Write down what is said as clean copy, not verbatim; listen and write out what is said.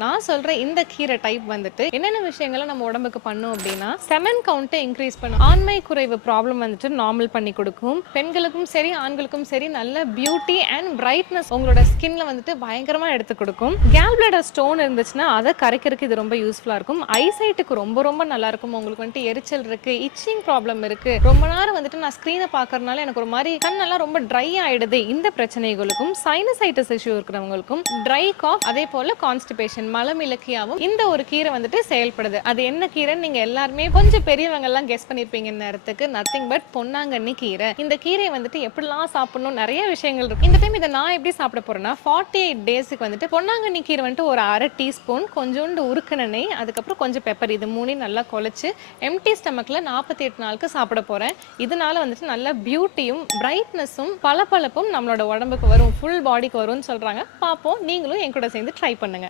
நான் சொல்ற இந்த கீரை டைப் வந்துட்டு என்னென்ன விஷயங்களை நம்ம உடம்புக்கு பண்ணும் அப்படின்னா செமன் கவுண்ட்டை இன்க்ரீஸ் பண்ணும். ஆண்மை குறைவு ப்ராப்ளம் வந்துட்டு நார்மல் பண்ணி கொடுக்கும். பெண்களுக்கும் சரி ஆண்களுக்கும் சரி நல்ல பியூட்டி அண்ட் பிரைட்னஸ் உங்களோட ஸ்கின்ல வந்துட்டு பயங்கரமா எடுத்து கொடுக்கும். கேல் பிளாடர் ஸ்டோன் இருந்துச்சுன்னா அதை கரைக்கிறதுக்கு இது ரொம்ப யூஸ்ஃபுல்லா இருக்கும். ஐசைட்டுக்கு ரொம்ப ரொம்ப நல்லா இருக்கும். உங்களுக்கு வந்துட்டு எரிச்சல் இருக்கு, இச்சிங் ப்ராப்ளம் இருக்கு, ரொம்ப நேரம் வந்துட்டு நான் ஸ்கிரீனை பார்க்கறதுனால எனக்கு ஒரு மாதிரி கண்ணெல்லாம் ரொம்ப ட்ரை ஆயிடுது, இந்த பிரச்சனைகளுக்கும் சைனசைட்டிஸ் இஷ்யூ இருக்கிறவங்களுக்கும் ட்ரை காஃப் அதே போல கான்ஸ்டிபேஷன் மலமிளக்கியாவும் இந்த ஒரு கீரை வந்துட்டு செயல்படுது. அது என்ன கீரைன்னு நீங்க எல்லாருமே கொஞ்சம் பெரியவங்க எல்லாம் கெஸ் பண்ணிருப்பீங்க நேரத்துக்கு. நத்திங் பட் பொன்னாங்கண்ணி கீரை. இந்த கீரையை வந்துட்டு எப்படிலாம் சாப்பிடணும் நிறைய விஷயங்கள் இருக்கு. இந்த டைம் இதை நான் எப்படி சாப்பிட போறேன்னா 48 டேஸ்க்கு வந்துட்டு பொன்னாங்கண்ணி கீரை வந்துட்டு ஒரு அரை டீஸ்பூன், கொஞ்சோண்டு உருக்குன நெய், அதுக்கப்புறம் கொஞ்சம் பெப்பர், இது மூணையும் நல்லா குழைச்சு எம்டி ஸ்டமக்ல 48 நாளுக்கு சாப்பிட போறேன். இதனால வந்துட்டு நல்ல பியூட்டியும் பிரைட்னஸும் பளபளப்பும் நம்மளோட உடம்புக்கு வரும், ஃபுல் பாடிக்கு வரும்னு சொல்றாங்க. பார்ப்போம், நீங்களும் என் கூட சேர்ந்து ட்ரை பண்ணுங்க.